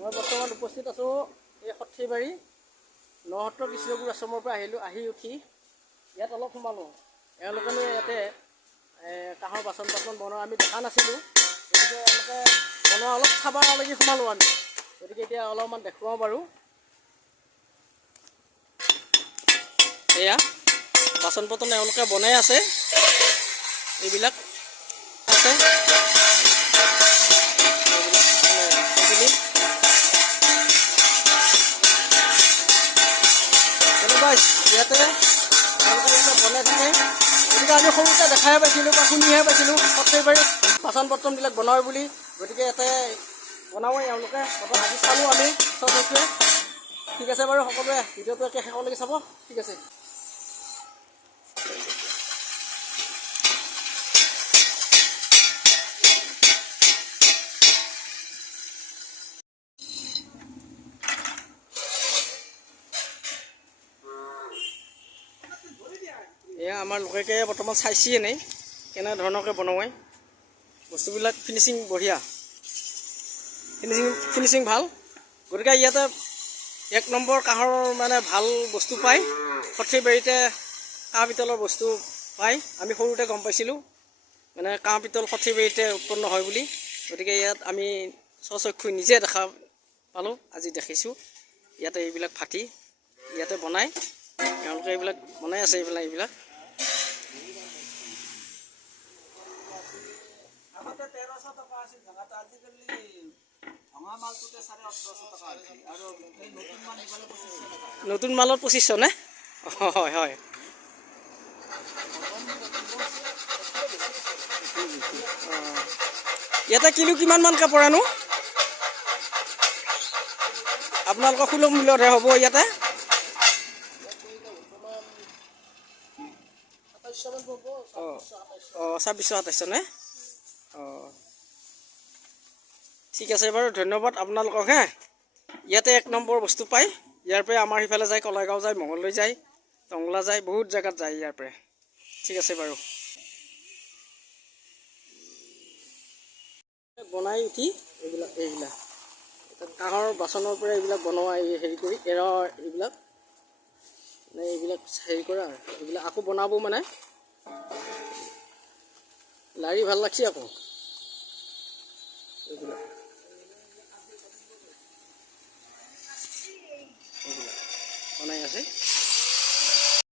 মই বৰ্তমান উপস্থিত আছোঁ এই সৰ্থেবাৰী নসত্ৰ কৃষ্ণগুৰু আশ্ৰমৰ পৰা আহি উঠি ইয়াত অলপ সোমালোঁ। এওঁলোকেনো ইয়াতে কাঁহৰ বাচন বনোৱা আমি দেখা নাছিলোঁ, গতিকে এওঁলোকে বনোৱা অলপ চাবলৈকে সোমালোঁ আমি। গতিকে এতিয়া অলপমান দেখুৱাওঁ বাৰু। এয়া বাচন বৰ্তন এওঁলোকে বনাই আছে, এইবিলাক আছে ইয়াতে বনাই থাকে। গতিকে আমি সৰুতে দেখাই পাইছিলোঁ বা শুনিহে পাইছিলোঁ সৰ্থেবাৰীত বাচন বৰ্তনবিলাক বনায় বুলি। গতিকে ইয়াতে বনাবই এওঁলোকে আজি চালোঁ আমি চবটোৱে। ঠিক আছে বাৰু, সকলোৱে ভিডিঅ'টো একে শেষলৈকে চাব। ঠিক আছে। এয়া আমাৰ লোকে বৰ্তমান চাইছিয়ে নাই কেনেধৰণকৈ বনায় বস্তুবিলাক। ফিনিচিং বঢ়িয়া, ফিনিচিং ভাল। গতিকে ইয়াতে 1 নম্বৰ কাঁহৰ মানে ভাল বস্তু পায়। সৰ্থেবাৰীতে কাঁহ পিতলৰ বস্তু পায়। আমি সৰুতে গম পাইছিলোঁ মানে কাঁহ পিতল সৰ্থেবাৰীতে উৎপন্ন হয় বুলি। গতিকে ইয়াত আমি স্বচক্ষু নিজে দেখা পালোঁ, আজি দেখিছোঁ। ইয়াতে এইবিলাক ভাটি ইয়াতে বনায়, তেওঁলোকে এইবিলাক বনাই আছে। এইবিলাক নতুন মালত 2500 নে? হয় হয়। ইয়াতে কিলো কিমানমানকৈ পৰেনো? আপোনালোকৰ সুলভ মূল্যতহে হ'ব ইয়াতে? অঁ 2600-2700 নে? অঁ ঠিক আছে বাৰু, ধন্যবাদ আপোনালোকক। ইয়াতে 1 নম্বৰ বস্তু পায়। ইয়াৰ পৰা আমাৰ সিফালে যায়, কলাইগাঁও যায়, মঙলদৈ যায়, টংলা যায়, বহুত জেগাত যায় ইয়াৰ পৰা। ঠিক আছে বাৰু। বনাই উঠি এইবিলাক কাঁহৰ বাচনৰ পৰা এইবিলাক বনোৱা হেৰি কৰি এইবিলাক মানে এইবিলাক হেৰি কৰা আৰু এইবিলাক আকৌ বনাব মানে। লাৰি ভাল লাগছে আকৌ এইবিলাক বনাই আছে।